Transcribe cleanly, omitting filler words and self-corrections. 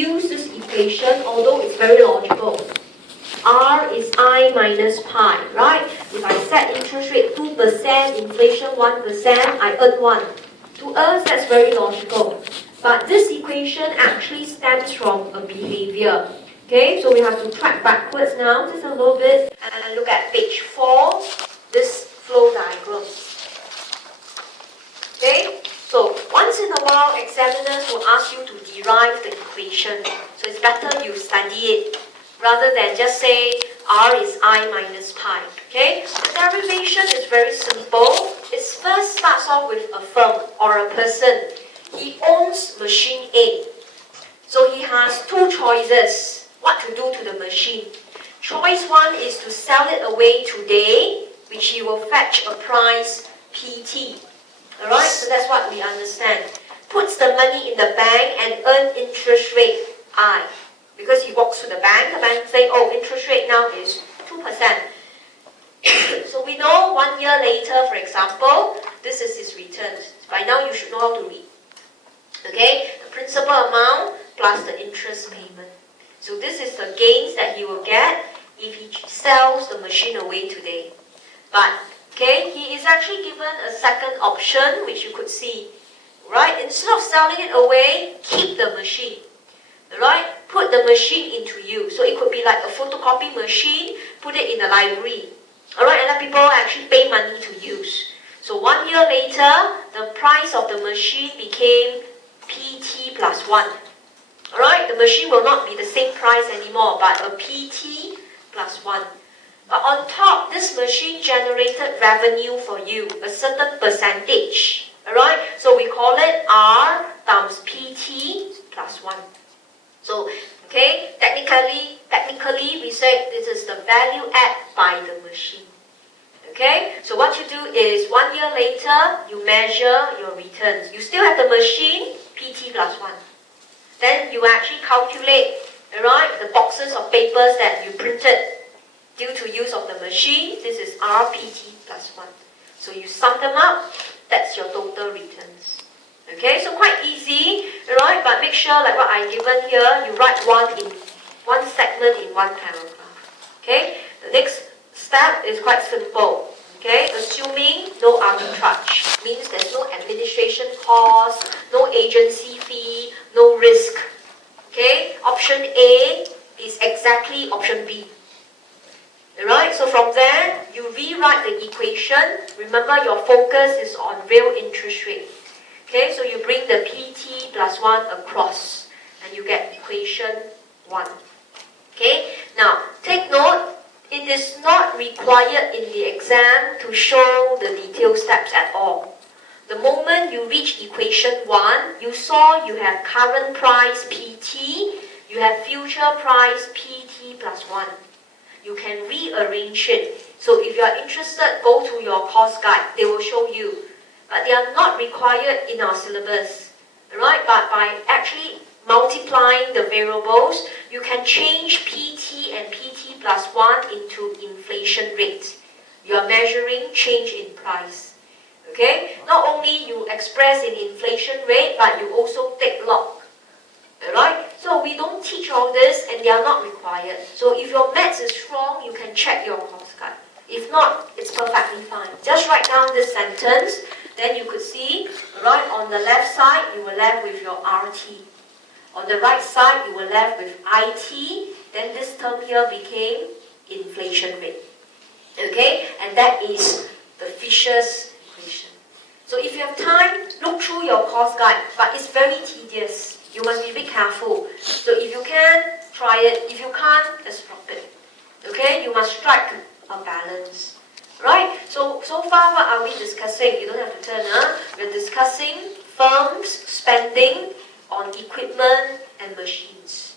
use this equation, although it's very logical. R is I minus pi, right? If I set interest rate 2%, inflation 1%, I earn 1. To us, that's very logical. But this equation actually stems from a behavior. Okay, so we have to track backwards now, just a little bit, and look at page 4, this flow diagram. Okay, so once in a while, examiners will ask you to derive the equation. So it's better you study it, rather than just say R is I minus pi. Okay, the derivation is very simple. It first starts off with a firm or a person. He owns machine A. So he has two choices what to do to the machine. Choice 1 is to sell it away today, which he will fetch a price PT. Alright, so that's what we understand. Puts the money in the bank and earn interest rate I. Because he walks to the bank saying, oh, interest rate now is 2%. So we know 1 year later, for example, this is his returns. By now you should know how to read. Okay, the principal amount plus the interest payment. So this is the gains that he will get if he sells the machine away today. But, okay, he is actually given a second option, which you could see. Right, instead of selling it away, keep the machine. Right, put the machine into use. So it could be like a photocopy machine, put it in the library. Alright, and let people actually pay money to use. So 1 year later, the price of the machine became PT plus 1. Alright, the machine will not be the same price anymore, but a PT plus 1. But on top, this machine generated revenue for you, a certain percentage. Alright, so we call it R times PT plus 1. So, okay, technically we say this is the value add by the machine. Okay, so what you do is 1 year later, you measure your returns. You still have the machine, PT plus 1. Then you actually calculate, right, the boxes of papers that you printed due to use of the machine. This is RPT plus 1. So you sum them up, that's your total returns. Okay, so quite easy, right? But make sure, like what I given here, you write one segment in one paragraph. Okay, the next step is quite simple. Okay, assuming no arbitrage, means there's no administration cost, no agency fee, no risk. Okay, option A is exactly option B. Alright, so from there, you rewrite the equation. Remember, your focus is on real interest rate. Okay, so you bring the PT plus 1 across, and you get equation 1. Okay, now take note, it is not required in the exam to show the detailed steps at all. The moment you reach equation 1, you saw you have current price PT, you have future price PT plus 1. You can rearrange it. So if you are interested, go to your course guide, they will show you. But they are not required in our syllabus, right? But by actually multiplying the variables, you can change PT and PT plus 1 into inflation rate. You are measuring change in price. Okay? Not only you express in inflation rate, but you also take log. Alright? So we don't teach all this and they are not required. So if your maths is strong, you can check your course guide. If not, it's perfectly fine. Just write down this sentence. Then you could see, right on the left side, you were left with your RT. On the right side, you were left with IT. Then this term here became inflation rate. Okay? And that is the Fisher's equation. So if you have time, look through your course guide. But it's very tedious. You must be very careful. So if you can, try it. If you can't, just drop it. Okay? You must strike a balance. Right? So far, what are we discussing? You don't have to turn. We're discussing firms spending on equipment and machines.